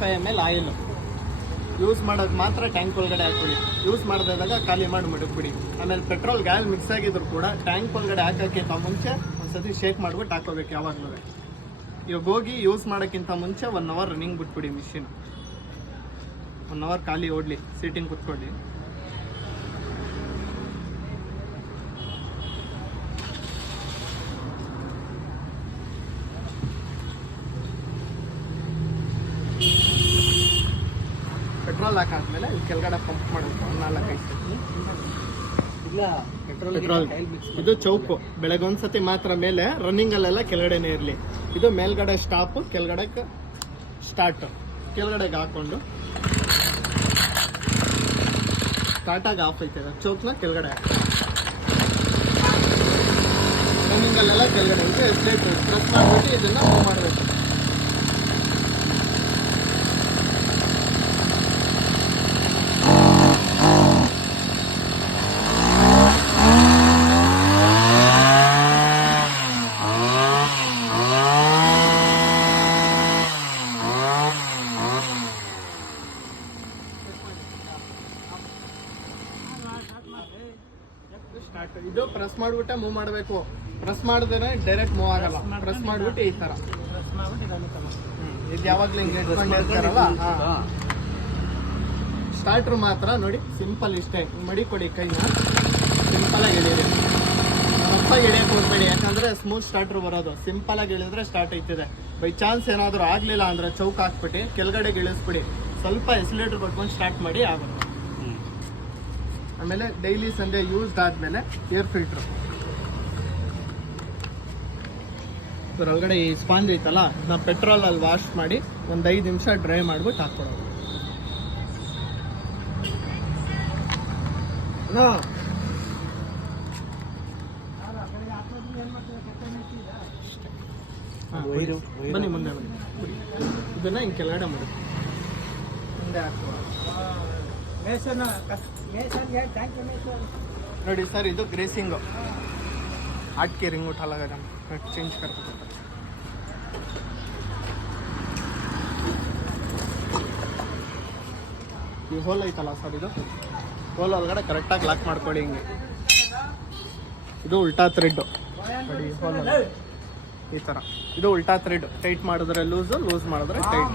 Five M L oil use ಮಾಡೋದು ಮಾತ್ರ tank ಒಳಗಡೆ ಹಾಕ್ಬಿಡಿ. ಯೂಸ್ ಮಾಡಿದಾಗ ಖಾಲಿ ಮಾಡಿ ಮಡಗ್ಬಿಡಿ ಆಮೇಲೆ ಪೆಟ್ರೋಲ್ ಗಾಯಲ್ ಮಿಕ್ಸ್ ಆಗಿದ್ರು ಕೂಡ ಟ್ಯಾಂಕ್ ಒಳಗಡೆ ಹಾಕೋಕ್ಕಿಂತ ಮುಂಚೆ ಒಂದ್ಸತಿ ಶೇಕ್ ಮಾಡ್ಬಿಟ್ಟು ಹಾಕೋಬೇಕು ಯಾವಾಗಲೂ. ಇವಾಗ ಹೋಗಿ ಯೂಸ್ ಮಾಡೋಕ್ಕಿಂತ ಮುಂಚೆ ಒನ್ ಅವರ್ ರನ್ನಿಂಗ್ ಬಿಟ್ಬಿಡಿ ಮಿಷಿನ್ ಒನ್ ಅವರ್ ಖಾಲಿ ಓಡಲಿ ಸೀಟಿಂಗ್ ಕುತ್ಕೊಳ್ಳಿ. ಪೆಟ್ರೋಲ್ ಹಾಕಾದ್ಮೇಲೆ ಇಲ್ಲಿ ಕೆಳಗಡೆ ಪಂಪ್ ಮಾಡಬೇಕು ನಾಲ್ಕೈದು ಸತಿ. ಇಲ್ಲ ಪೆಟ್ರೋಲ್ ಇದು ಚೌಕು. ಬೆಳಗ್ಗೆ ಒಂದ್ಸತಿ ಮಾತ್ರ ಮೇಲೆ ರನ್ನಿಂಗ್ ಅಲ್ಲೆಲ್ಲ ಕೆಳಗಡೆನೆ ಇರಲಿ. ಇದು ಮೇಲ್ಗಡೆ ಸ್ಟಾಪ್ ಕೆಳಗಡೆ ಸ್ಟಾರ್ಟ್ ಕೆಳಗಡೆಗೆ ಹಾಕೊಂಡು. ಸ್ಟಾರ್ಟಾಗಿ ಆಫ್ ಐತೆ ಚೌಕ್ನ ಕೆಳಗಡೆ ರನ್ನಿಂಗ್ ಅಲ್ಲೆಲ್ಲ ಕೆಳಗಡೆ ಐತೆ ಪ್ಲೇಟ್ ಪ್ರೆಸ್ ಮಾಡ್ಬಿಟ್ಟು ಇದನ್ನ ಮಾಡಬೇಕು. ಸ್ಟಾರ್ಟ್ ಇದು ಪ್ರೆಸ್ ಮಾಡ್ಬಿಟ್ಟೆ ಮೂವ್ ಮಾಡಬೇಕು. ಪ್ರೆಸ್ ಮಾಡಿದ್ರೆ ಡೈರೆಕ್ಟ್ ಮೂವ್ ಆಗಲ್ಲ. ಪ್ರೆಸ್ ಮಾಡ್ಬಿಟ್ಟು ಈ ತರ. ಇದು ಯಾವಾಗ್ಲೂ ಹಿಂಗೆ ಸ್ಟಾರ್ಟರ್ ಮಾತ್ರ ನೋಡಿ ಸಿಂಪಲ್ ಇಷ್ಟೇ. ಮಡಿಕೊಡಿ ಮಡಿ ಕೊಡಿ ಕೈನ. ಸಿಂಪಲ್ ಆಗಿ ಎಳೀರಿ. ರಫ ಎಳಿಯಕ್ಕೆ ಹೋಗ್ಬೇಡಿ. ಯಾಕಂದ್ರೆ ಸ್ಮೂತ್ ಸ್ಟಾರ್ಟರ್ ಬರೋದು. ಸಿಂಪಲ್ ಆಗಿ ಇಳಿದ್ರೆ ಸ್ಟಾರ್ಟ್ ಆಯ್ತಿದೆ ಬೈ ಚಾನ್ಸ್ ಏನಾದರೂ ಆಗ್ಲಿಲ್ಲ ಅಂದ್ರೆ ಚೌಕ್ ಹಾಕ್ಬಿಟ್ಟು ಕೆಳಗಡೆಗೆ ಇಳಿಸ್ಬಿಡಿ ಸ್ವಲ್ಪ ಎಸಿಲೇಟರ್ ಕೊಟ್ಕೊಂಡು ಸ್ಟಾರ್ಟ್ ಮಾಡಿ ಆಗುತ್ತೆ. ಆಮೇಲೆ ಡೈಲಿ ಸಂಡೇ ಯೂಸ್ಡ್ ಆದ್ಮೇಲೆ ಏರ್ ಫಿಲ್ಟರ್ ಒಳಗಡೆ ಈ ಸ್ಪಾಂಜ್ ಐತಲ್ಲ ನಾವು ಪೆಟ್ರೋಲ್ ಅಲ್ಲಿ ವಾಶ್ ಮಾಡಿ ಒಂದು ಐದು ನಿಮಿಷ ಡ್ರೈ ಮಾಡ್ಬಿಟ್ಟು ಹಾಕ್ಕೊಡೋದು. ಬನ್ನಿ ಮುಂದೆ ಬನ್ನಿ ಇದನ್ನ ಹಿಂಗೆ ಕೆಳಗಡೆ ಮಾಡಿ. ಮುಂದೆ ಹಾಕುವ. ನೋಡಿ ಸರ್, ಇದು ಗ್ರೇಸಿಂಗು. ಆಟ್ಕೆ ರಿಂಗ್ ಊಟ ಅಲ್ಲ ಚೇಂಜ್ ಕರ್ಬೇಕು ಈ ಹೋಲ್ ಐತಲ್ಲ ಸರ್ ಇದು? ಹೋಲ್ ಒಳಗಡೆ ಕರೆಕ್ಟಾಗಿ ಲಾಕ್ ಮಾಡ್ಕೊಳ್ಳಿ ಹಿಂಗೆ. ಇದು ಉಲ್ಟಾ ಥ್ರೆಡ್ಡು ನೋಡಿ ಹೋಲ್ ಈ ಥರ ಇದು ಉಲ್ಟಾ ಥ್ರೆಡ್ ಟೈಟ್ ಮಾಡಿದ್ರೆ ಲೂಸು ಲೂಸ್ ಮಾಡಿದ್ರೆ ಟೈಟ್